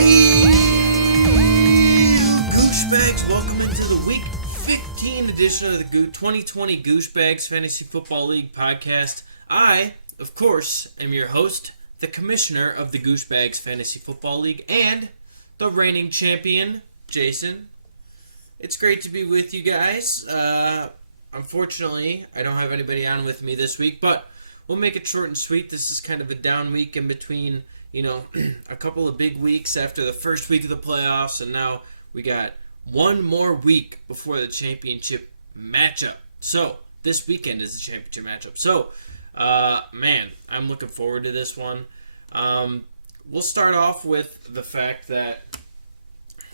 Hey, Gooshbagz, welcome into the Week 15 edition of the 2020 Gooshbagz Fantasy Football League podcast. I, of course, am your host, the commissioner of the Gooshbagz Fantasy Football League, and the reigning champion, Jason. It's great to be with you guys. Unfortunately, I don't have anybody on with me this week, but we'll make it short and sweet. This is kind of a down week in between, a couple of big weeks after the first week of the playoffs, and now we got one more week before the championship matchup. So, this weekend is the championship matchup. So, man, I'm looking forward to this one. We'll start off with the fact that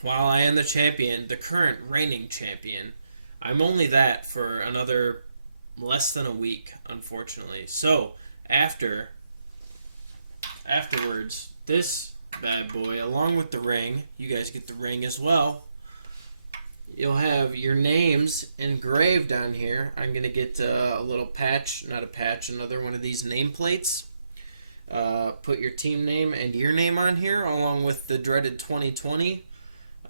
while I am the champion, the current reigning champion, I'm only that for another less than a week, unfortunately. So, afterwards, this bad boy, along with the ring, you guys get the ring as well. You'll have your names engraved on here. I'm going to get a little patch, not a patch, another one of these nameplates. Put your team name and your name on here, along with the dreaded 2020.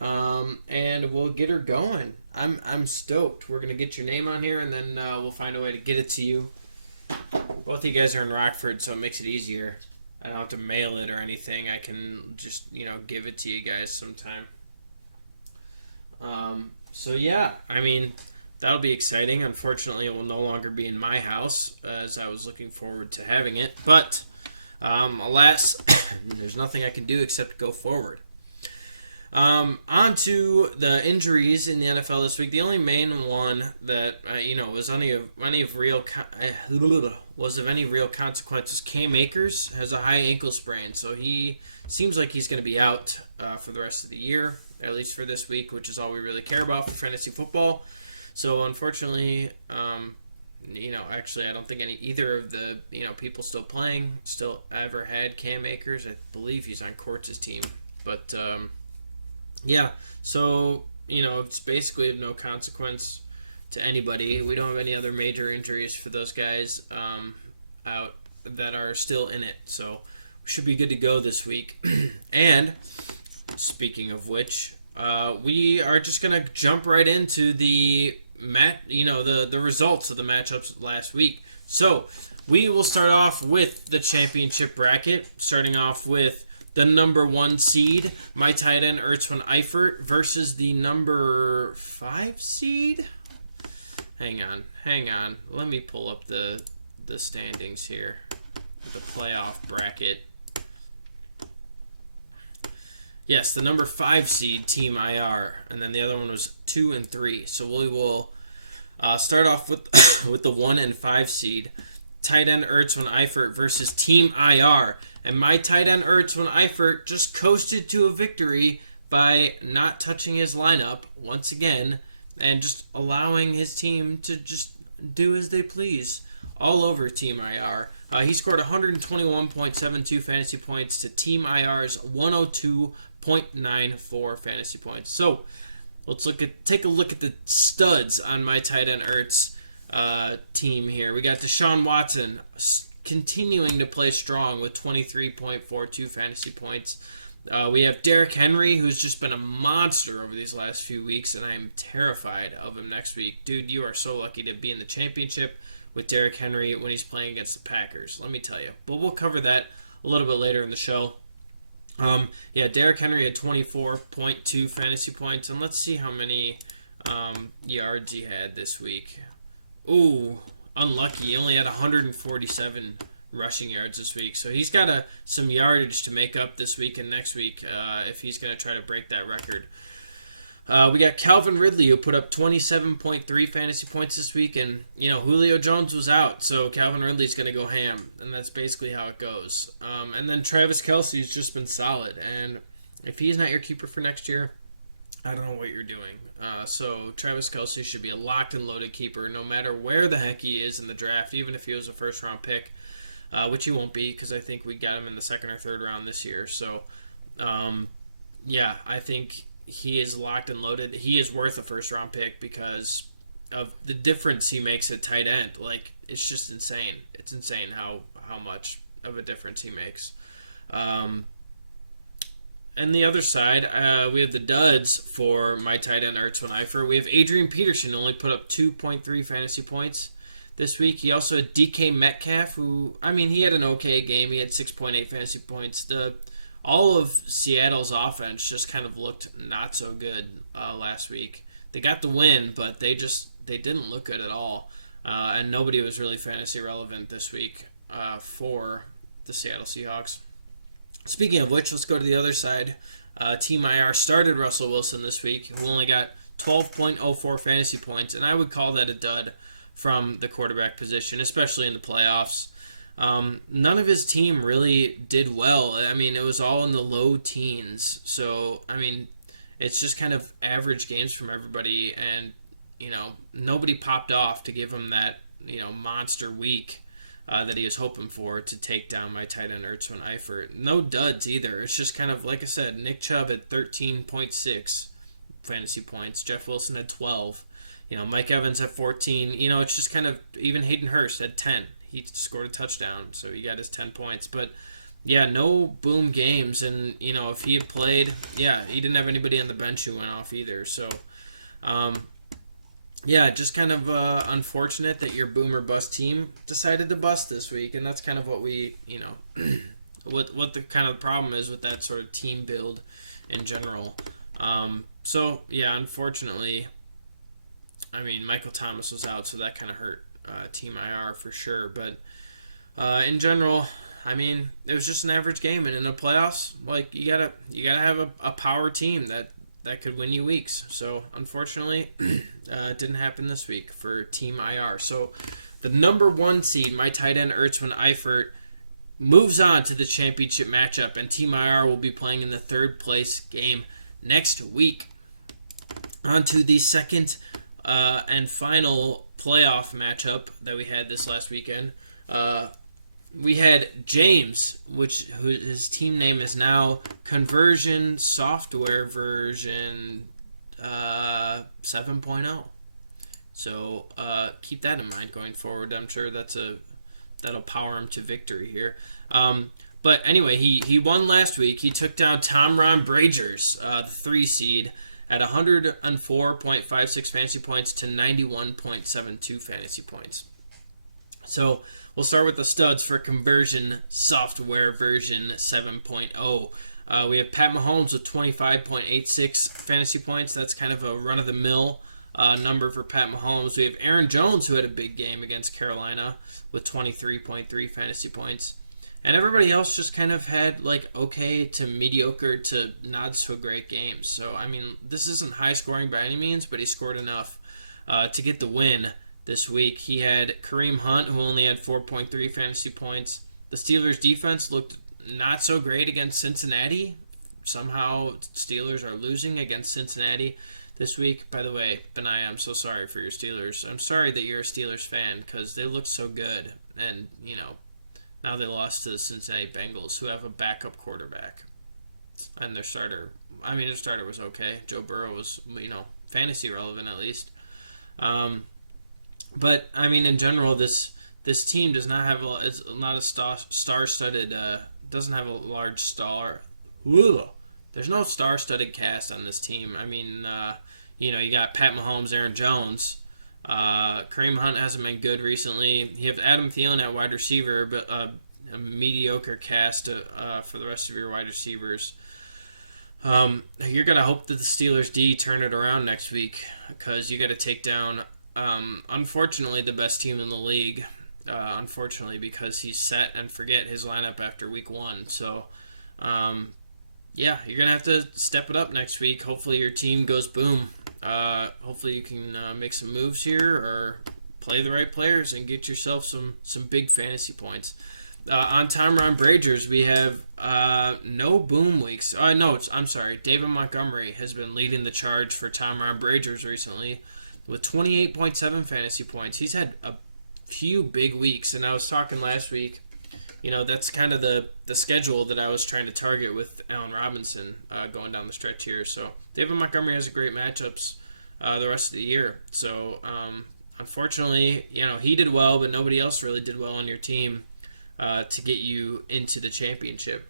And we'll get her going. I'm stoked. We're going to get your name on here, and then we'll find a way to get it to you. Both of you guys are in Rockford, so it makes it easier. I don't have to mail it or anything. I can just, give it to you guys sometime. So yeah, that'll be exciting. Unfortunately, it will no longer be in my house, as I was looking forward to having it. But, alas, there's nothing I can do except go forward. On to the injuries in the NFL this week. The only main one that was of any real consequence is Cam Akers has a high ankle sprain, so he seems like he's going to be out for the rest of the year, at least for this week, which is all we really care about for fantasy football. So unfortunately, actually, I don't think either of the people still playing still ever had Cam Akers. I believe he's on Courts' team, but. Yeah, so, it's basically of no consequence to anybody. We don't have any other major injuries for those guys out that are still in it. So, we should be good to go this week. And, speaking of which, we are just going to jump right into the results of the matchups last week. So, we will start off with the championship bracket, starting off with the number 1 seed, my tight end Ertzwin Eifert, versus the number 5 seed. Hang on. Let me pull up the standings here, the playoff bracket. Yes, the number 5 seed, Team IR, and then the other one was 2 and 3. So we will start off with with the 1 and 5 seed, tight end Ertzwin Eifert versus Team IR. And my tight end Ertzwin Eifert just coasted to a victory by not touching his lineup once again and just allowing his team to just do as they please all over Team IR. He scored 121.72 fantasy points to Team IR's 102.94 fantasy points. So let's take a look at the studs on my tight end Ertz team here. We got Deshaun Watson continuing to play strong with 23.42 fantasy points. We have Derrick Henry, who's just been a monster over these last few weeks, and I am terrified of him next week. Dude, you are so lucky to be in the championship with Derrick Henry when he's playing against the Packers, let me tell you. But we'll cover that a little bit later in the show. Derrick Henry had 24.2 fantasy points, and let's see how many yards he had this week. Ooh, unlucky. He only had 147 rushing yards this week. So he's got some yardage to make up this week and next week if he's going to try to break that record. We got Calvin Ridley, who put up 27.3 fantasy points this week. And, Julio Jones was out. So Calvin Ridley's going to go ham. And that's basically how it goes. And then Travis Kelce's just been solid. And if he's not your keeper for next year, I don't know what you're doing. So Travis Kelce should be a locked and loaded keeper no matter where the heck he is in the draft, even if he was a first-round pick, which he won't be because I think we got him in the second or third round this year. So, I think he is locked and loaded. He is worth a first-round pick because of the difference he makes at tight end. Like, it's just insane. It's insane how much of a difference he makes. and the other side, we have the duds for my tight end Ertzwin Eifert. We have Adrian Peterson, who only put up 2.3 fantasy points this week. He also had DK Metcalf, who, I mean, he had an okay game. He had 6.8 fantasy points. All of Seattle's offense just kind of looked not so good last week. They got the win, but they didn't look good at all. And nobody was really fantasy relevant this week for the Seattle Seahawks. Speaking of which, let's go to the other side. Team IR started Russell Wilson this week, who only got 12.04 fantasy points, and I would call that a dud from the quarterback position, especially in the playoffs. None of his team really did well. I mean, it was all in the low teens. So, I mean, it's just kind of average games from everybody, and, nobody popped off to give him that, monster week that he was hoping for to take down my tight end Ertzwin Eifert. No duds either. It's just kind of, like I said, Nick Chubb at 13.6 fantasy points. Jeff Wilson had 12. Mike Evans at 14. It's just kind of, even Hayden Hurst at 10. He scored a touchdown, so he got his 10 points. But, yeah, no boom games. And, if he had played, he didn't have anybody on the bench who went off either. So, just kind of unfortunate that your boom or bust team decided to bust this week. And that's kind of what we, what the kind of problem is with that sort of team build in general. Unfortunately, I mean, Michael Thomas was out, so that kind of hurt Team IR for sure. But in general, I mean, it was just an average game, and in the playoffs, like you gotta have a power team that could win you weeks. So unfortunately, it didn't happen this week for Team IR. So the number 1 seed, my tight end Ertzwin Eifert, moves on to the championship matchup, and Team IR will be playing in the 3rd place game next week. On to the second and final playoff matchup that we had this last weekend. We had James, who his team name is now Conversion Software Version 7.0. So keep that in mind going forward. I'm sure that'll power him to victory here. But anyway, he won last week. He took down Tom Ron Bragers, the 3 seed, at 104.56 fantasy points to 91.72 fantasy points. So we'll start with the studs for Conversion Software Version 7.0. We have Pat Mahomes with 25.86 fantasy points. That's kind of a run-of-the-mill number for Pat Mahomes. We have Aaron Jones, who had a big game against Carolina with 23.3 fantasy points. And everybody else just kind of had, okay to mediocre to not so great games. So, I mean, this isn't high scoring by any means, but he scored enough to get the win this week. He had Kareem Hunt, who only had 4.3 fantasy points. The Steelers' defense looked not so great against Cincinnati. Somehow, Steelers are losing against Cincinnati this week. By the way, Benaya, I'm so sorry for your Steelers. I'm sorry that you're a Steelers fan, because they look so good. And, now they lost to the Cincinnati Bengals, who have a backup quarterback. And their starter was okay. Joe Burrow was, fantasy relevant at least. But, I mean, in general, this team does not have it's not a star-studded, doesn't have a large star. Whoa. There's no star-studded cast on this team. I mean, you got Pat Mahomes, Aaron Jones. Kareem Hunt hasn't been good recently. You have Adam Thielen at wide receiver, but a mediocre cast for the rest of your wide receivers. You're going to hope that the Steelers D turn it around next week, because you got to take down, unfortunately, the best team in the league. Unfortunately, because he's set and forget his lineup after week 1. So, you're going to have to step it up next week. Hopefully your team goes boom. Hopefully you can make some moves here or play the right players and get yourself some big fantasy points. On Tom Ron Bragers, we have no boom weeks. I'm sorry. David Montgomery has been leading the charge for Tom Ron Bragers recently with 28.7 fantasy points. He's had a few big weeks, and I was talking last week. That's kind of the schedule that I was trying to target with Allen Robinson going down the stretch here. So David Montgomery has a great matchups the rest of the year. So unfortunately, he did well, but nobody else really did well on your team to get you into the championship.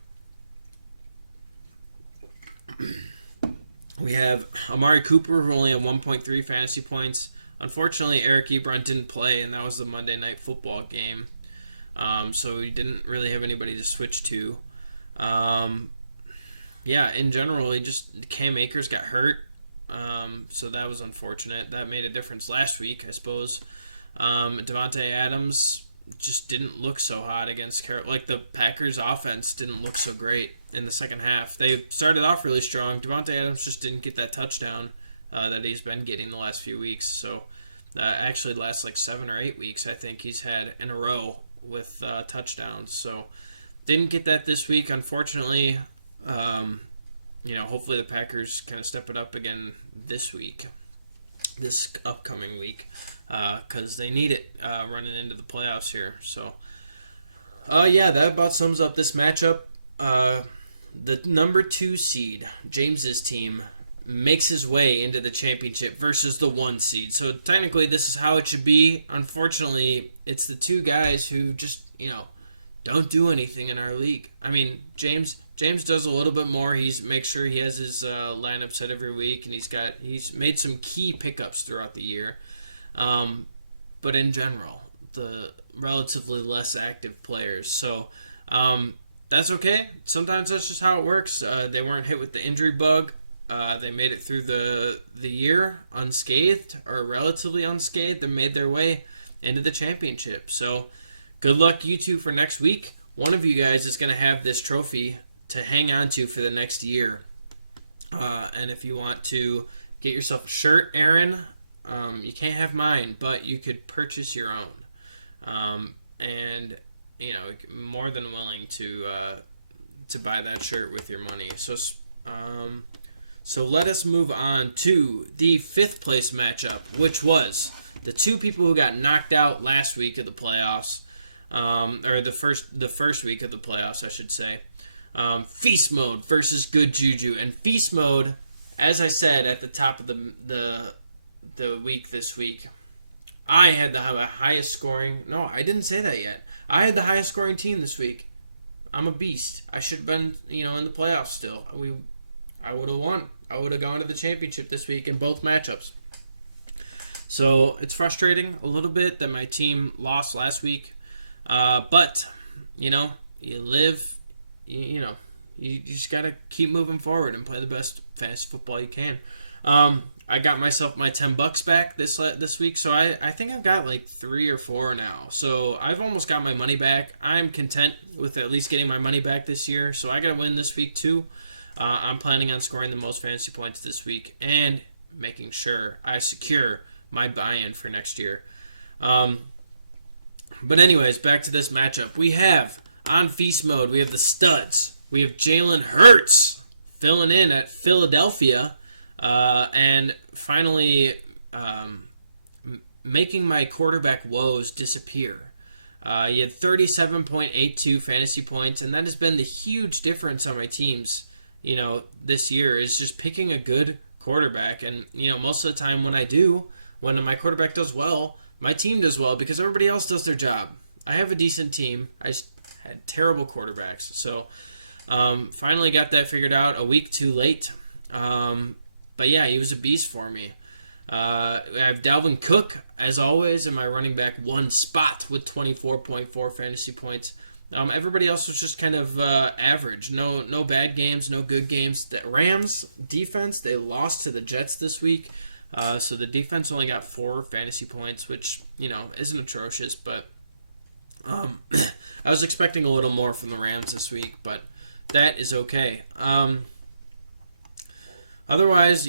We have Amari Cooper, who only had 1.3 fantasy points. Unfortunately, Eric Ebron didn't play, and that was the Monday Night Football game. So he didn't really have anybody to switch to. In general, Cam Akers got hurt. So that was unfortunate. That made a difference last week, I suppose. Devontae Adams just didn't look so hot against Carolina. Like, the Packers' offense didn't look so great in the second half. They started off really strong. Devontae Adams just didn't get that touchdown that he's been getting the last few weeks. So, actually, the last 7 or 8 weeks, I think he's had in a row with touchdowns. So, didn't get that this week, unfortunately. Hopefully the Packers kind of step it up again this upcoming week, because they need it running into the playoffs here. So, that about sums up this matchup. The number 2 seed, James's team, makes his way into the championship versus the 1 seed. So technically this is how it should be. Unfortunately, it's the 2 guys who just, don't do anything in our league. I mean, James does a little bit more. He's makes sure he has his lineup set every week, and he's made some key pickups throughout the year. But in general, the relatively less active players. So that's okay. Sometimes that's just how it works. They weren't hit with the injury bug. They made it through the year unscathed, or relatively unscathed, and made their way into the championship. So good luck, you two, for next week. One of you guys is going to have this trophy to hang on to for the next year. And if you want to get yourself a shirt, Aaron, you can't have mine, but you could purchase your own. And more than willing to buy that shirt with your money. So let us move on to the 5th place matchup, which was the 2 people who got knocked out last week of the playoffs, or the first week of the playoffs, I should say. Feast Mode versus Good Juju. And Feast Mode, as I said at the top of the week this week, I had the highest scoring. No, I didn't say that yet. I had the highest scoring team this week. I'm a beast. I should have been, in the playoffs still. I would have won. I would have gone to the championship this week in both matchups. So it's frustrating a little bit that my team lost last week. But, you live, you just got to keep moving forward and play the best fantasy football you can. I got myself my $10 back this week, so I think I've got 3 or 4 now. So I've almost got my money back. I'm content with at least getting my money back this year, so I got to win this week too. I'm planning on scoring the most fantasy points this week and making sure I secure my buy-in for next year. But anyways, back to this matchup. We have, on Feast Mode, we have the studs. We have Jalen Hurts filling in at Philadelphia, and finally making my quarterback woes disappear. He had 37.82 fantasy points, and that has been the huge difference on my teams, this year, is just picking a good quarterback. And, most of the time when my quarterback does well, my team does well because everybody else does their job. I have a decent team. I just had terrible quarterbacks. So, finally got that figured out a week too late. But yeah, he was a beast for me. I have Dalvin Cook, as always, in my running back 1 spot with 24.4 fantasy points. Everybody else was just kind of average. No bad games, no good games. The Rams defense, they lost to the Jets this week. So the defense only got 4 fantasy points, which, isn't atrocious. But I was expecting a little more from the Rams this week, but that is okay. Otherwise,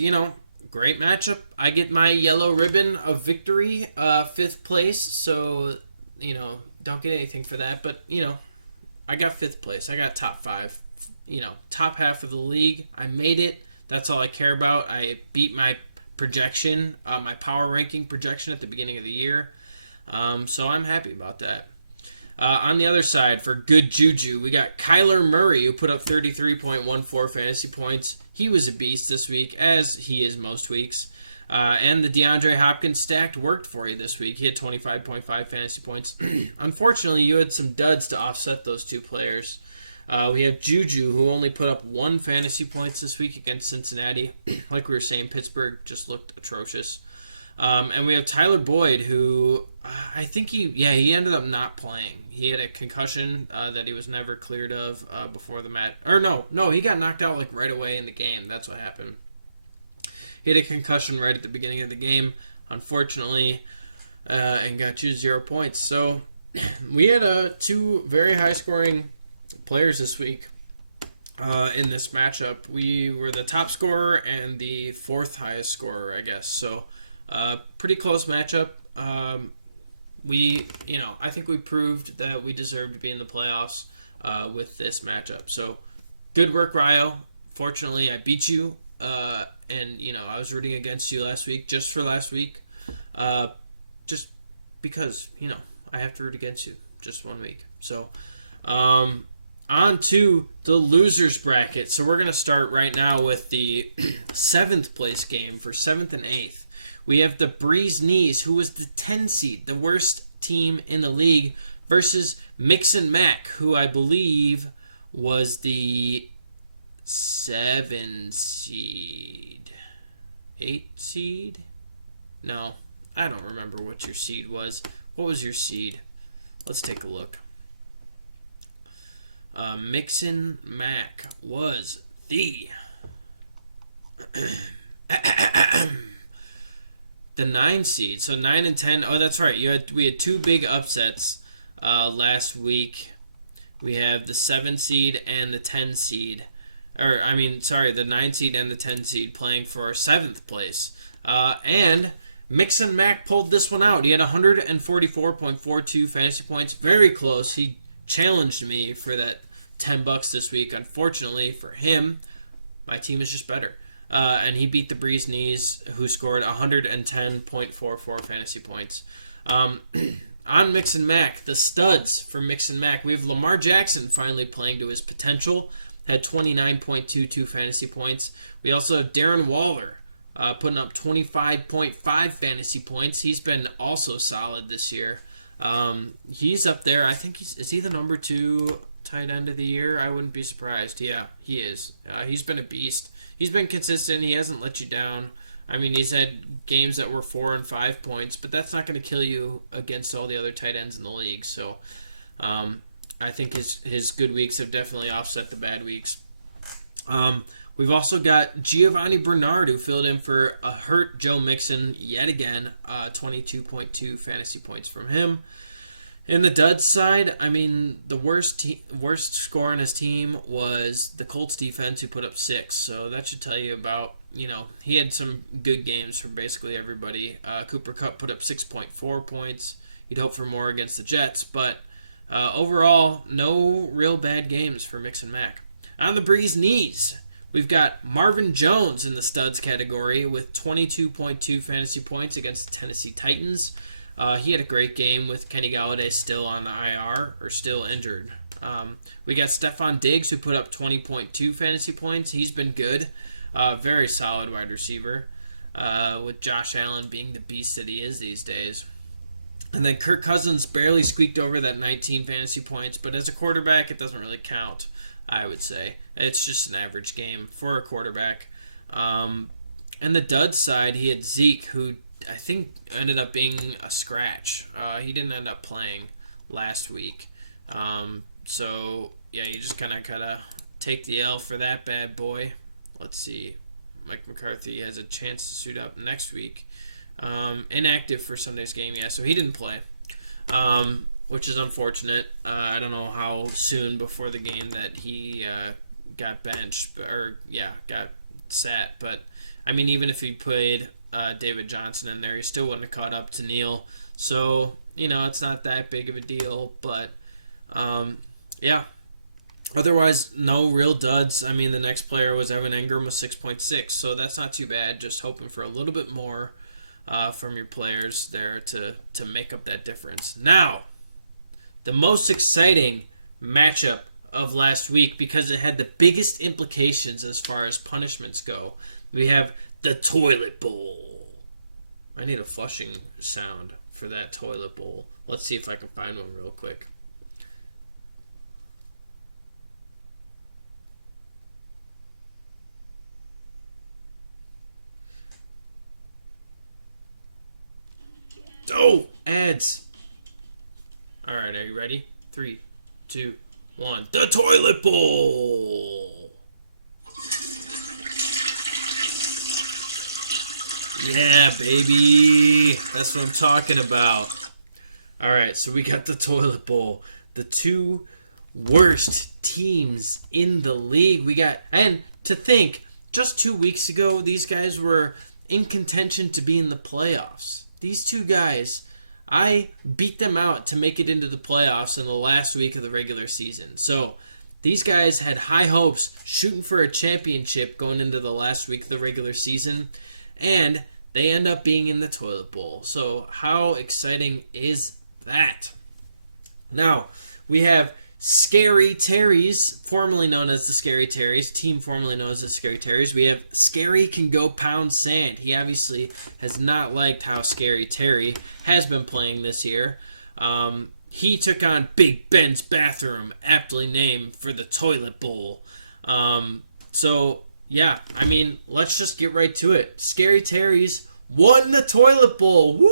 great matchup. I get my yellow ribbon of victory, 5th place. So, don't get anything for that. But, I got 5th place. I got top 5. Top half of the league. I made it. That's all I care about. I beat my projection, my power ranking projection at the beginning of the year. So I'm happy about that. On the other side, for Good Juju, we got Kyler Murray, who put up 33.14 fantasy points. He was a beast this week, as he is most weeks. And the DeAndre Hopkins stacked worked for you this week. He had 25.5 fantasy points. Unfortunately, you had some duds to offset those 2 players. We have Juju, who only put up 1 fantasy points this week against Cincinnati. Like we were saying, Pittsburgh just looked atrocious. And we have Tyler Boyd, who I think he ended up not playing. He had a concussion that he was never cleared of before the match. Or no, he got knocked out like right away in the game. That's what happened. He had a concussion right at the beginning of the game, unfortunately, and got you 0 points. So we had 2 very high-scoring players this week in this matchup. We were the top scorer and the 4th highest scorer, I guess. So pretty close matchup. I think we proved that we deserved to be in the playoffs with this matchup. So good work, Ryo. Fortunately, I beat you, and I was rooting against you last week, just for last week, just because I have to root against you just 1 week. So on to the losers bracket. So we're gonna start right now with the 7th place game for 7th and 8th. We have the Breeze Knees, who was the 10 seed, the worst team in the league, versus Mix and Mac, who I believe was the 7 seed. 8 seed? No, I don't remember what your seed was. What was your seed? Let's take a look. Mix and Mac was the... the 9 seed. So 9 and 10. Oh, that's right. We had 2 big upsets last week. We have the 7 seed and the 10 seed. The 9 seed and the 10 seed playing for 7th place. And Mix and Mac pulled this one out. He had 144.42 fantasy points. Very close. He challenged me for that $10 this week. Unfortunately for him, my team is just better. And he beat the Breeze Knees, who scored 110.44 fantasy points. On Mix and Mac, the studs for Mix and Mac, we have Lamar Jackson finally playing to his potential, had 29.22 fantasy points. We also have Darren Waller putting up 25.5 fantasy points. He's been also solid this year. He's up there. I think is he the number 2 tight end of the year? I wouldn't be surprised. Yeah, he is. He's been a beast. He's been consistent. He hasn't let you down. I mean, he's had games that were 4 and 5 points, but that's not going to kill you against all the other tight ends in the league. So I think his good weeks have definitely offset the bad weeks. We've also got Giovanni Bernard, who filled in for a hurt Joe Mixon yet again. 22.2 fantasy points from him. In the Duds side, I mean, the worst score on his team was the Colts defense, who put up 6. So that should tell you about, he had some good games for basically everybody. Cooper Kupp put up 6.4 points. You'd hope for more against the Jets, but overall, no real bad games for Mix and Mac. On the Breeze Knees, we've got Marvin Jones in the studs category with 22.2 fantasy points against the Tennessee Titans. He had a great game with Kenny Galladay still on the IR, or still injured. We got Stephon Diggs, who put up 20.2 fantasy points. He's been good. Very solid wide receiver, with Josh Allen being the beast that he is these days. And then Kirk Cousins barely squeaked over that 19 fantasy points, but as a quarterback, it doesn't really count, I would say. It's just an average game for a quarterback. And the dud side, he had Zeke, who I think ended up being a scratch. He didn't end up playing last week. So, yeah, you just kind of gotta take the L for that bad boy. Let's see. Mike McCarthy has a chance to suit up next week. Inactive for Sunday's game, yeah, so he didn't play, which is unfortunate. I don't know how soon before the game that he got benched, got sat. But, I mean, even if he played David Johnson in there, he still wouldn't have caught up to Neal. So, it's not that big of a deal, but, yeah. Otherwise, no real duds. I mean, the next player was Evan Ingram with 6.6, so that's not too bad. Just hoping for a little bit more from your players there to make up that difference. Now, the most exciting matchup of last week, because it had the biggest implications as far as punishments go. We have the toilet bowl. I need a flushing sound for that toilet bowl. Let's see if I can find one real quick. go. Ads. All right, are you ready? 3, 2, 1. The toilet bowl. Yeah, baby. That's what I'm talking about. All right, so we got the toilet bowl. The two worst teams in the league. And to think, just 2 weeks ago, these guys were in contention to be in the playoffs. These two guys, I beat them out to make it into the playoffs in the last week of the regular season. So these guys had high hopes, shooting for a championship going into the last week of the regular season, and they end up being in the toilet bowl. So how exciting is that? Now, we have Scary Terry's, formerly known as the Scary Terry's, team formerly known as the Scary Terry's. We have Scary Can Go Pound Sand. He obviously has not liked how Scary Terry has been playing this year. He took on Big Ben's Bathroom, aptly named for the toilet bowl. Yeah, I mean, let's just get right to it. Scary Terry's won the toilet bowl. Woo!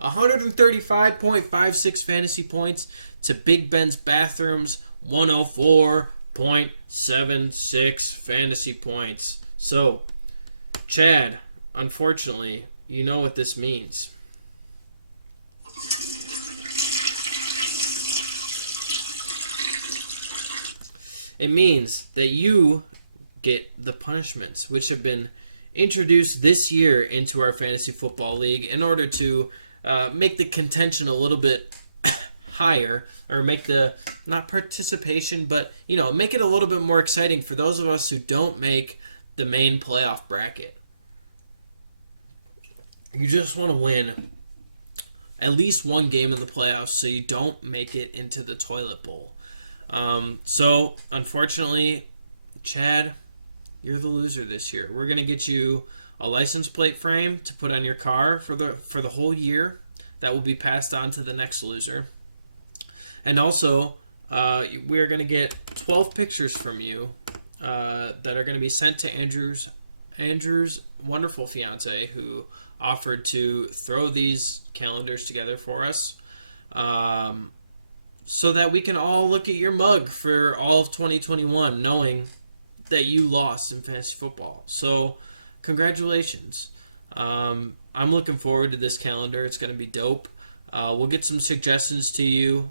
135.56 fantasy points to Big Ben's Bathroom's 104.76 fantasy points. So, Chad, unfortunately, you know what this means. It means that you get the punishments, which have been introduced this year into our fantasy football league in order to make the contention a little bit higher, or make the, not participation, but, make it a little bit more exciting for those of us who don't make the main playoff bracket. You just want to win at least one game in the playoffs so you don't make it into the toilet bowl. So, unfortunately, Chad, you're the loser this year. We're going to get you a license plate frame to put on your car for the whole year. That will be passed on to the next loser. And also, we're going to get 12 pictures from you that are going to be sent to Andrew's wonderful fiance, who offered to throw these calendars together for us, so that we can all look at your mug for all of 2021, knowing that you lost in fantasy football. So, congratulations. I'm looking forward to this calendar. It's going to be dope. We'll get some suggestions to you.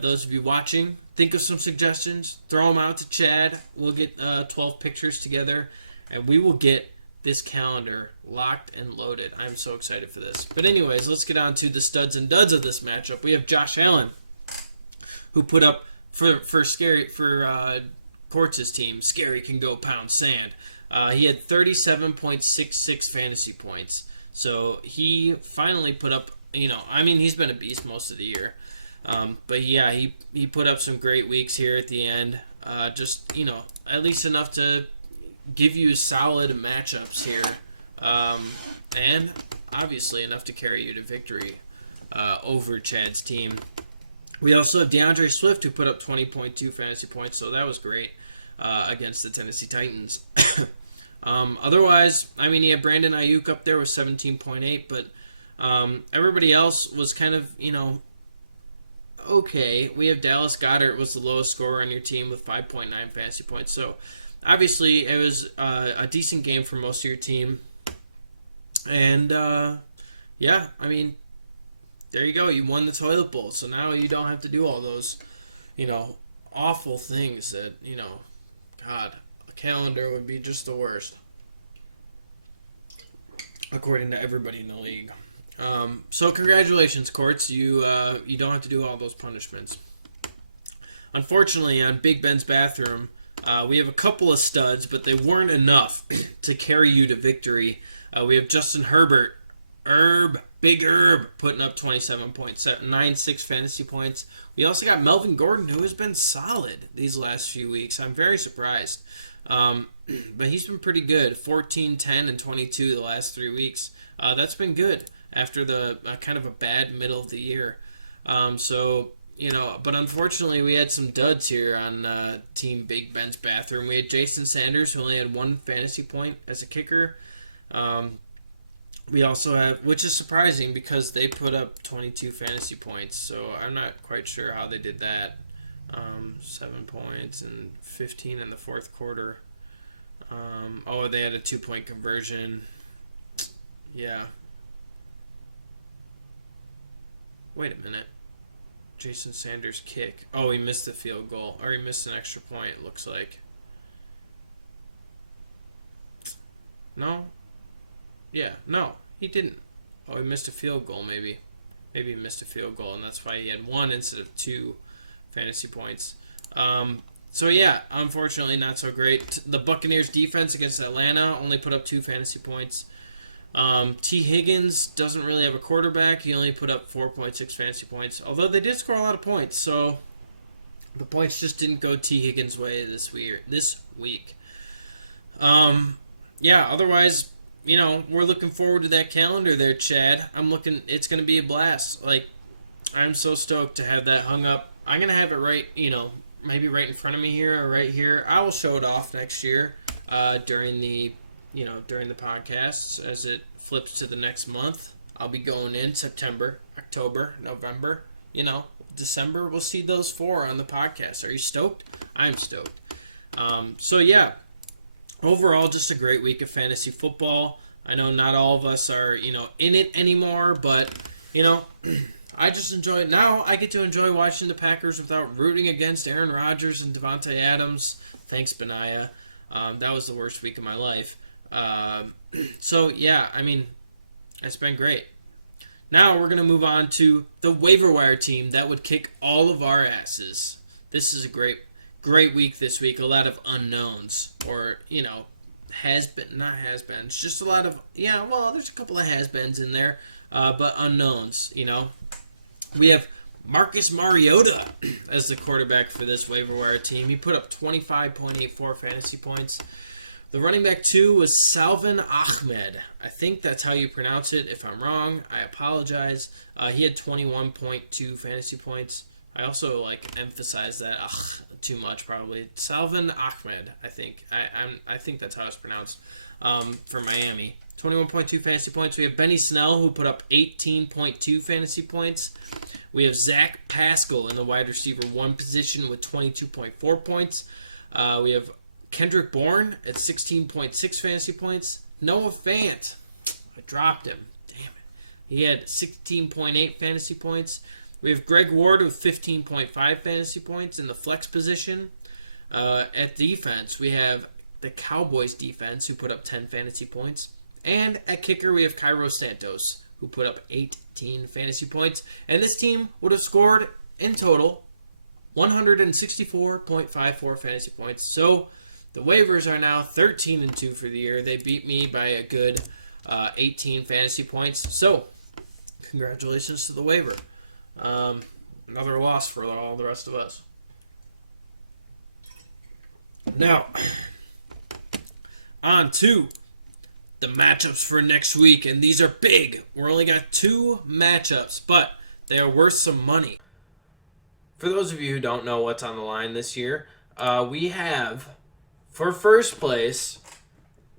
Those of you watching, think of some suggestions. Throw them out to Chad. We'll get 12 pictures together, and we will get this calendar locked and loaded. I'm so excited for this. But anyways, let's get on to the studs and duds of this matchup. We have Josh Allen, who put up for Quartz's team. Scary Can Go Pound Sand. He had 37.66 fantasy points. So he finally put up, he's been a beast most of the year. But yeah, he put up some great weeks here at the end. Just, at least enough to give you solid matchups here. And obviously enough to carry you to victory over Chad's team. We also have DeAndre Swift, who put up 20.2 fantasy points, so that was great against the Tennessee Titans. Otherwise, he had Brandon Ayuk up there with 17.8, but everybody else was kind of, okay. We have Dallas Goedert was the lowest scorer on your team with 5.9 fantasy points, so obviously it was a decent game for most of your team. And, there you go. You won the toilet bowl, so now you don't have to do all those, awful things that, God, a calendar would be just the worst, according to everybody in the league. So congratulations, Courts. You don't have to do all those punishments. Unfortunately, on Big Ben's Bathroom, we have a couple of studs, but they weren't enough to carry you to victory. We have Justin Herbert, Big Herb, putting up 27.96 fantasy points. We also got Melvin Gordon, who has been solid these last few weeks. I'm very surprised. But he's been pretty good. 14, 10, and 22 the last 3 weeks. That's been good after the kind of a bad middle of the year. But unfortunately we had some duds here on Team Big Ben's Bathroom. We had Jason Sanders, who only had 1 fantasy point as a kicker. We also have, which is surprising because they put up 22 fantasy points, so I'm not quite sure how they did that. 7 points and 15 in the fourth quarter. They had a 2-point conversion. Yeah. Wait a minute. Jason Sanders' kick. Oh, he missed the field goal. Or he missed an extra point, it looks like. No? Yeah, no, he didn't. Oh, he missed a field goal, maybe. Maybe he missed a field goal, and that's why he had 1 instead of 2 fantasy points. So, yeah, unfortunately, not so great. The Buccaneers' defense against Atlanta only put up 2 fantasy points. T. Higgins doesn't really have a quarterback. He only put up 4.6 fantasy points, although they did score a lot of points, so the points just didn't go T. Higgins' way this week. Yeah, otherwise, we're looking forward to that calendar there, Chad. It's going to be a blast. I'm so stoked to have that hung up. I'm going to have it right, maybe right in front of me here or right here. I will show it off next year during the podcasts as it flips to the next month. I'll be going in September, October, November, December. We'll see those 4 on the podcast. Are you stoked? I'm stoked. So, yeah. Overall, just a great week of fantasy football. I know not all of us are, in it anymore, but, I just enjoy it. Now I get to enjoy watching the Packers without rooting against Aaron Rodgers and Devontae Adams. Thanks, Benaya. That was the worst week of my life. So, yeah, it's been great. Now we're going to move on to the waiver wire team that would kick all of our asses. This is a great week this week. A lot of unknowns, or not has-beens, just a lot of there's a couple of has-beens in there, but unknowns. We have Marcus Mariota as the quarterback for this waiver wire team. He put up 25.84 fantasy points. The running back 2 was Salvin Ahmed. I think that's how you pronounce it. If I'm wrong, I apologize. He had 21.2 fantasy points. I also emphasize that too much probably. Salvin Ahmed, I think. I think that's how it's pronounced. For Miami, 21.2 fantasy points. We have Benny Snell, who put up 18.2 fantasy points. We have Zach Pascal in the wide receiver 1 position with 22.4 points. We have Kendrick Bourne at 16.6 fantasy points. Noah Fant, I dropped him. Damn it. He had 16.8 fantasy points. We have Greg Ward with 15.5 fantasy points in the flex position. At defense, we have the Cowboys defense, who put up 10 fantasy points. And at kicker, we have Cairo Santos, who put up 18 fantasy points. And this team would have scored, in total, 164.54 fantasy points. So the waivers are now 13-2 for the year. They beat me by a good 18 fantasy points. So congratulations to the waiver. Another loss for all the rest of us. Now, on to the matchups for next week, and these are big. We're only got 2 matchups, but they are worth some money. For those of you who don't know what's on the line this year, we have, for first place,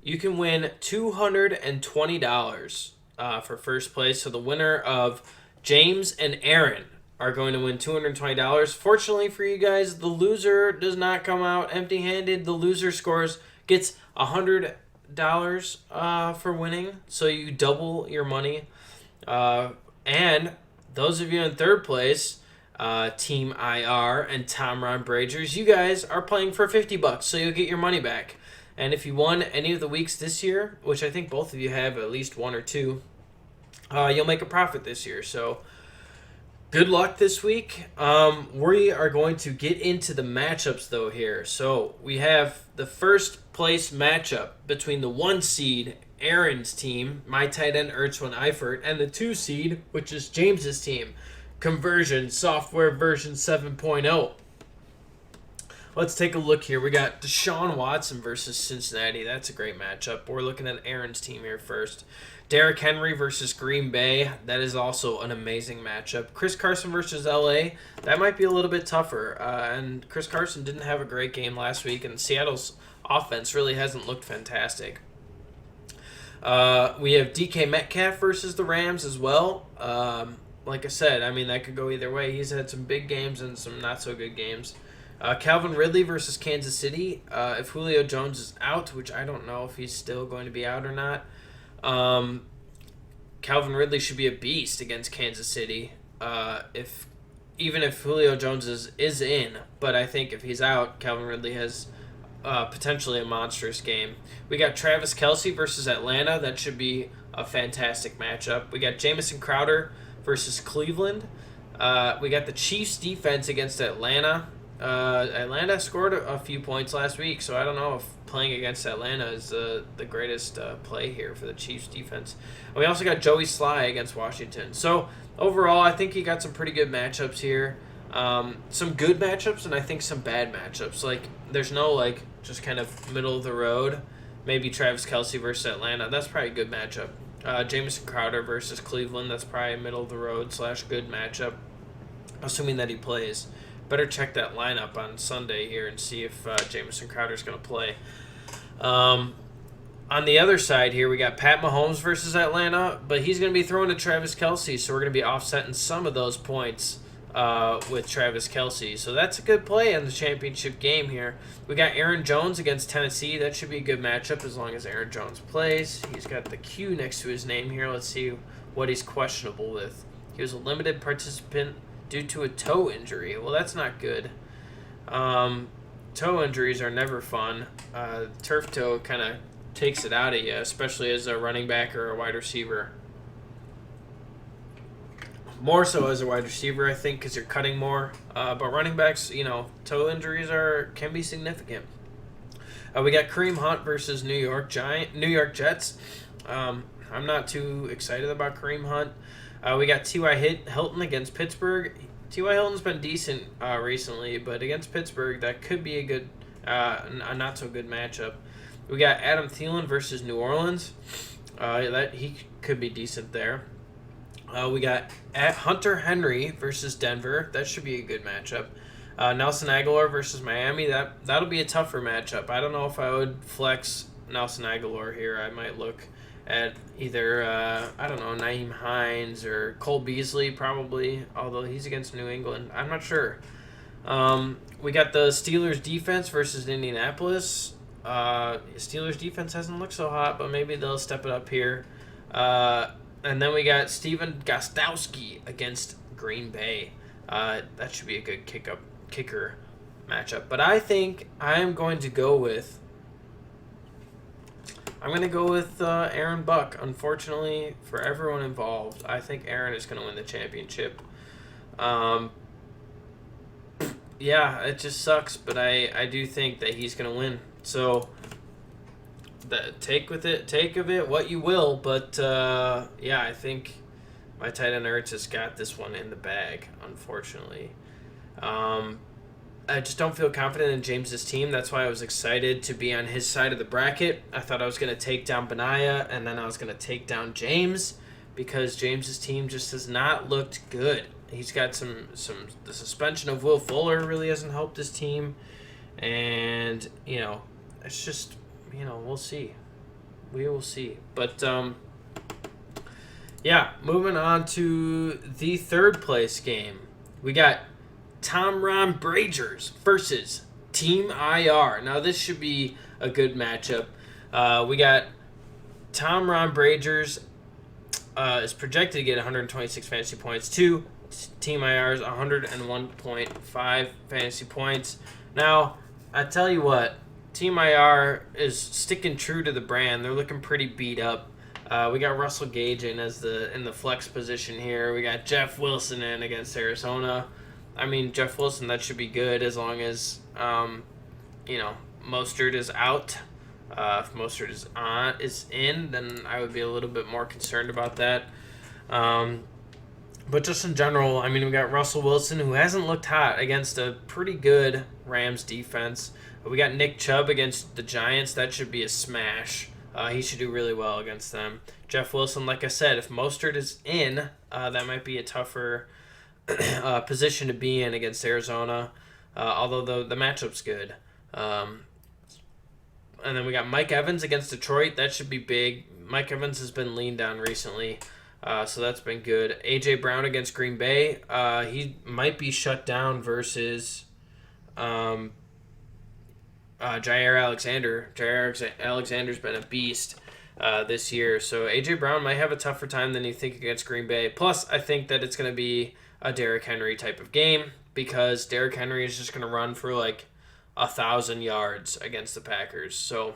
you can win $220 for first place. So the winner of James and Aaron are going to win $220. Fortunately for you guys, the loser does not come out empty-handed. The loser gets $100 for winning, so you double your money. And those of you in third place, Team IR and Tom Ron Bragers, you guys are playing for $50, so you'll get your money back. And if you won any of the weeks this year, which I think both of you have at least 1 or 2, you'll make a profit this year. So good luck this week. We are going to get into the matchups, though, here. So we have the first place matchup between the 1 seed, Aaron's team, my tight end Ertzwin Eifert, and the 2 seed, which is James's team, Conversion Software version 7.0. Let's take a look here. We got Deshaun Watson versus Cincinnati. That's a great matchup. We're looking at Aaron's team here first. Derrick Henry versus Green Bay. That is also an amazing matchup. Chris Carson versus LA. That might be a little bit tougher. And Chris Carson didn't have a great game last week, and Seattle's offense really hasn't looked fantastic. We have DK Metcalf versus the Rams as well. Like I said, I mean, that could go either way. He's had some big games and some not so good games. Calvin Ridley versus Kansas City. If Julio Jones is out, which I don't know if he's still going to be out or not, Calvin Ridley should be a beast against Kansas City. Even if Julio Jones is in, but I think if he's out, Calvin Ridley has potentially a monstrous game. We got Travis Kelce versus Atlanta. That should be a fantastic matchup. We got Jamison Crowder versus Cleveland. We got the Chiefs defense against Atlanta. Atlanta scored a few points last week, so I don't know if playing against Atlanta is the greatest play here for the Chiefs defense. And we also got Joey Sly against Washington. So overall, I think he got some pretty good matchups here. Some good matchups and I think some bad matchups. Like there's no just kind of middle of the road. Maybe Travis Kelce versus Atlanta. That's probably a good matchup. Jamison Crowder versus Cleveland. That's probably a middle of the road / good matchup, assuming that he plays. Better check that lineup on Sunday here and see if Jamison Crowder's going to play. On the other side here, we got Pat Mahomes versus Atlanta, but he's going to be throwing to Travis Kelce, so we're going to be offsetting some of those points with Travis Kelce. So that's a good play in the championship game here. We got Aaron Jones against Tennessee. That should be a good matchup as long as Aaron Jones plays. He's got the Q next to his name here. Let's see what he's questionable with. He was a limited participant due to a toe injury. Well, that's not good. Toe injuries are never fun. Turf toe kind of takes it out of you, especially as a running back or a wide receiver. More so as a wide receiver, I think, because you're cutting more. But running backs, toe injuries can be significant. We got Kareem Hunt versus New York Jets. I'm not too excited about Kareem Hunt. We got T.Y. Hilton against Pittsburgh. T.Y. Hilton's been decent recently, but against Pittsburgh, that could be a not so good matchup. We got Adam Thielen versus New Orleans. He could be decent there. We got Hunter Henry versus Denver. That should be a good matchup. Nelson Aguilar versus Miami. That'll be a tougher matchup. I don't know if I would flex Nelson Aguilar here. I might look at either, Nyheim Hines or Cole Beasley probably, although he's against New England. I'm not sure. We got the Steelers defense versus Indianapolis. Steelers defense hasn't looked so hot, but maybe they'll step it up here. And then we got Steven Gostkowski against Green Bay. That should be a good kicker matchup. But I think I'm going to go with Aaron Buck. Unfortunately for everyone involved, I think Aaron is going to win the championship. Yeah, it just sucks, but I do think that he's going to win. So take of it what you will, but I think my tight end Ertz has got this one in the bag, unfortunately. I just don't feel confident in James's team. That's why I was excited to be on his side of the bracket. I thought I was going to take down Benaya, and then I was going to take down James, because James's team just has not looked good. He's got the suspension of Will Fuller really hasn't helped his team, and it's just we'll see. We will see. But moving on to the third place game, we got Tom Ron Bragers versus Team IR. Now this should be a good matchup. We got Tom Ron Bragers is projected to get 126 fantasy points to Team IR's 101.5 fantasy points. Now, I tell you what, Team IR is sticking true to the brand. They're looking pretty beat up. We got Russell Gage in the flex position here. We got Jeff Wilson in against Arizona. I mean, Jeff Wilson, that should be good as long as Mostert is out. If Mostert is in, then I would be a little bit more concerned about that. But just in general, I mean, we got Russell Wilson, who hasn't looked hot against a pretty good Rams defense. We got Nick Chubb against the Giants. That should be a smash. He should do really well against them. Jeff Wilson, like I said, if Mostert is in, that might be a tougher position to be in against Arizona, although the matchup's good. And then we got Mike Evans against Detroit. That should be big. Mike Evans has been leaned on recently, so that's been good. A.J. Brown against Green Bay. He might be shut down versus Jair Alexander. Jair Alexander's been a beast this year, so A.J. Brown might have a tougher time than you think against Green Bay. Plus, I think that it's going to be a Derrick Henry type of game because Derrick Henry is just going to run for like 1,000 yards against the Packers. So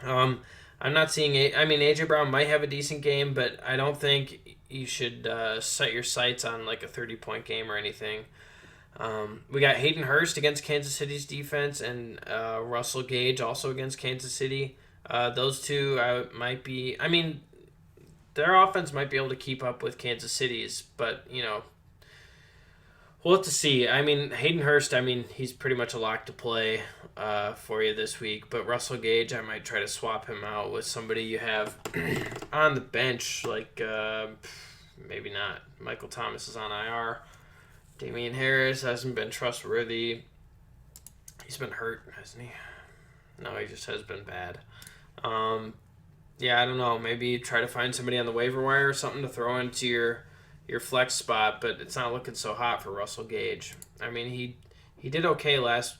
I'm not seeing A.J. Brown might have a decent game, but I don't think you should set your sights on like a 30-point game or anything. We got Hayden Hurst against Kansas City's defense and Russell Gage also against Kansas City. Those two might be... I mean, their offense might be able to keep up with Kansas City's, but, you know, we'll have to see. I mean, Hayden Hurst, he's pretty much a lock to play for you this week. But Russell Gage, I might try to swap him out with somebody you have on the bench. Like, maybe not. Michael Thomas is on IR. Damian Harris hasn't been trustworthy. He's been hurt, hasn't he? No, he just has been bad. Yeah, I don't know. Maybe try to find somebody on the waiver wire or something to throw into your flex spot, but it's not looking so hot for Russell Gage. I mean, he did okay last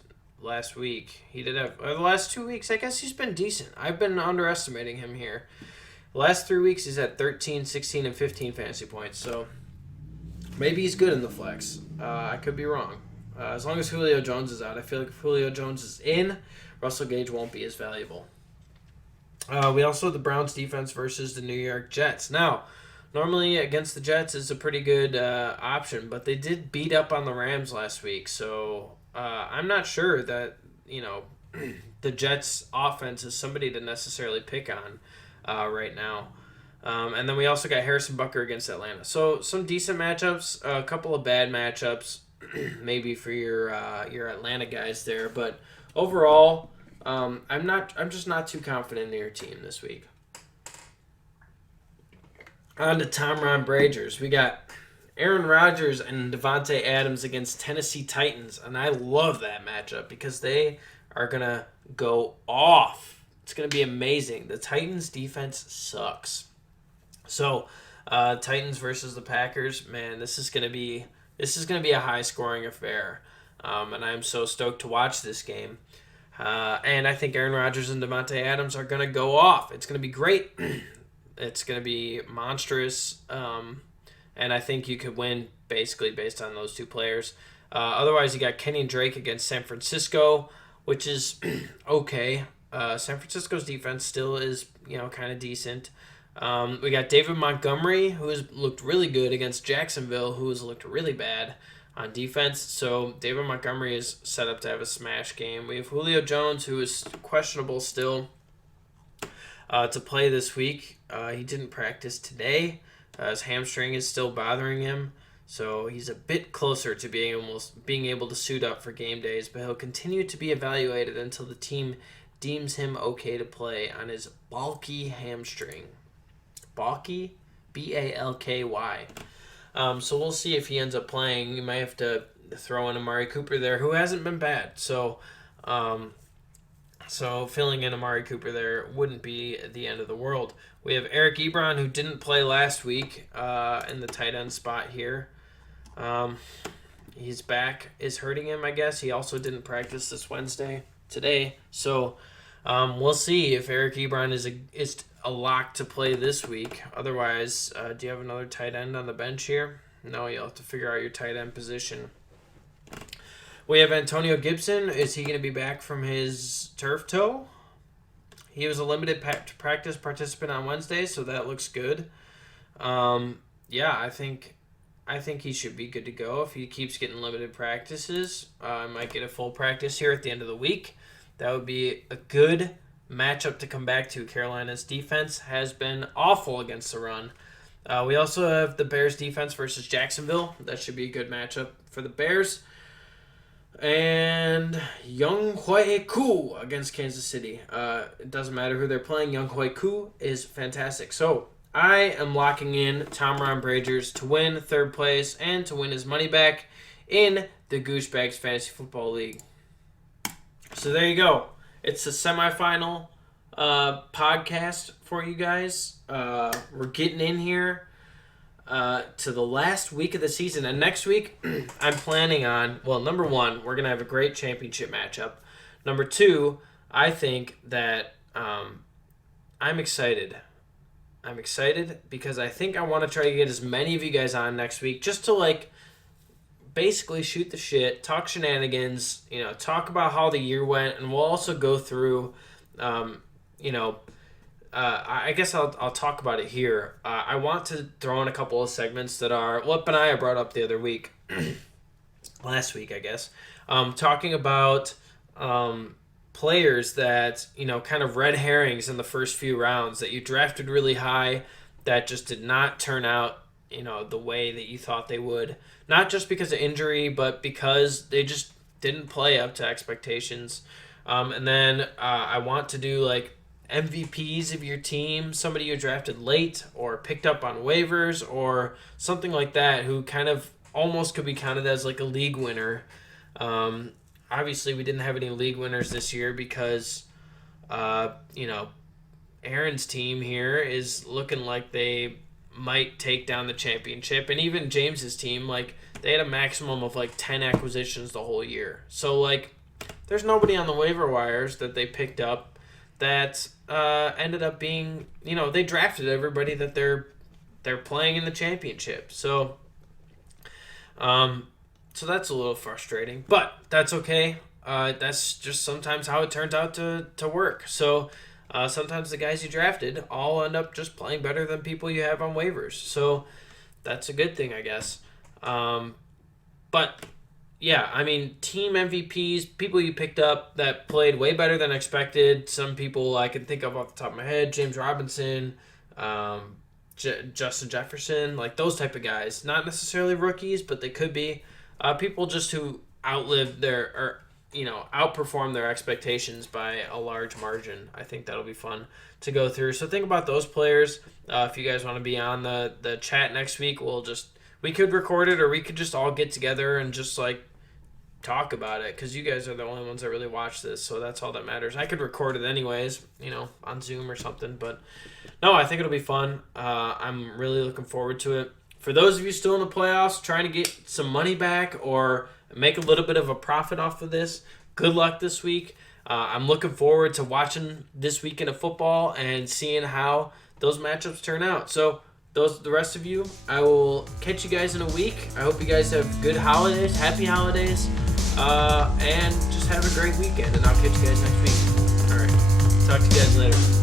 week. He did have the last 2 weeks. I guess he's been decent. I've been underestimating him here. The last 3 weeks he's at 13, 16, and 15 fantasy points. So maybe he's good in the flex. I could be wrong. As long as Julio Jones is out, I feel like if Julio Jones is in, Russell Gage won't be as valuable. We also have the Browns defense versus the New York Jets. Now, normally against the Jets is a pretty good option, but they did beat up on the Rams last week. So I'm not sure that, you know, the Jets offense is somebody to necessarily pick on right now. And then we also got Harrison Butker against Atlanta. So some decent matchups, a couple of bad matchups, maybe for your Atlanta guys there. But overall, I'm just not too confident in your team this week. On to Tom Ron Bragers. We got Aaron Rodgers and Devontae Adams against Tennessee Titans, and I love that matchup because they are gonna go off. It's gonna be amazing. The Titans defense sucks. So, Titans versus the Packers, man, this is gonna be a high scoring affair, and I'm so stoked to watch this game. And I think Aaron Rodgers and Devontae Adams are gonna go off. It's gonna be great. It's gonna be monstrous, and I think you could win basically based on those two players. Otherwise, you got Kenny Drake against San Francisco, which is okay. San Francisco's defense still is, kind of decent. We got David Montgomery, who has looked really good against Jacksonville, who has looked really bad on defense. So David Montgomery is set up to have a smash game. We have Julio Jones, who is questionable still to play this week. He didn't practice today. His hamstring is still bothering him. So he's a bit closer to being able to suit up for game days, but he'll continue to be evaluated until the team deems him okay to play on his bulky hamstring. Balky? B-A-L-K-Y. So we'll see if he ends up playing. You might have to throw in Amari Cooper there, who hasn't been bad. So filling in Amari Cooper there wouldn't be the end of the world. We have Eric Ebron, who didn't play last week in the tight end spot here. He's back. Is hurting him, I guess. He also didn't practice today. So we'll see if Eric Ebron is a lock to play this week. Otherwise, do you have another tight end on the bench here? No, you'll have to figure out your tight end position. We have Antonio Gibson. Is he going to be back from his turf toe? He was a limited practice participant on Wednesday, so that looks good. I think he should be good to go if he keeps getting limited practices. Might get a full practice here at the end of the week. That would be a good matchup to come back to. Carolina's defense has been awful against the run. We also have the Bears defense versus Jacksonville. That should be a good matchup for the Bears. And Younghoe Koo against Kansas City. It doesn't matter who they're playing. Younghoe Koo is fantastic. So I am locking in Tom Ron Bragers to win third place and to win his money back in the Gooshbagz Fantasy Football League. So there you go. It's the semifinal podcast for you guys. We're getting in here to the last week of the season. And next week, I'm planning on, well, number one, we're going to have a great championship matchup. Number two, I think that I'm excited. I'm excited because I think I want to try to get as many of you guys on next week just to, like, basically shoot the shit, talk shenanigans, talk about how the year went, and we'll also go through, I guess I'll talk about it here. I want to throw in a couple of segments that are Lip and I brought up the other week, last week, I guess, talking about players that, kind of red herrings in the first few rounds that you drafted really high that just did not turn out, the way that you thought they would. Not just because of injury, but because they just didn't play up to expectations. And then I want to do, like, MVPs of your team, somebody you drafted late or picked up on waivers or something like that who kind of almost could be counted as, like, a league winner. Obviously, we didn't have any league winners this year because, Aaron's team here is looking like they might take down the championship. And even James's team, like, they had a maximum of, like, 10 acquisitions the whole year. So, like, there's nobody on the waiver wires that they picked up that ended up being, they drafted everybody that they're playing in the championship. So that's a little frustrating, but that's okay. That's just sometimes how it turns out to work. So sometimes the guys you drafted all end up just playing better than people you have on waivers. So that's a good thing, I guess. But yeah, I mean, team MVPs, people you picked up that played way better than expected. Some people I can think of off the top of my head: James Robinson, Justin Jefferson, like those type of guys. Not necessarily rookies, but they could be people just who outlived outperformed their expectations by a large margin. I think that'll be fun to go through. So think about those players. If you guys want to be on the chat next week, we could record it, or we could just all get together and just, like, talk about it, because you guys are the only ones that really watch this, so that's all that matters. I could record it anyways, on Zoom or something, but no, I think it'll be fun. I'm really looking forward to it. For those of you still in the playoffs, trying to get some money back or make a little bit of a profit off of this, good luck this week. I'm looking forward to watching this weekend of football and seeing how those matchups turn out. So the rest of you, I will catch you guys in a week. I hope you guys have good holidays, happy holidays, and just have a great weekend. And I'll catch you guys next week. All right, talk to you guys later.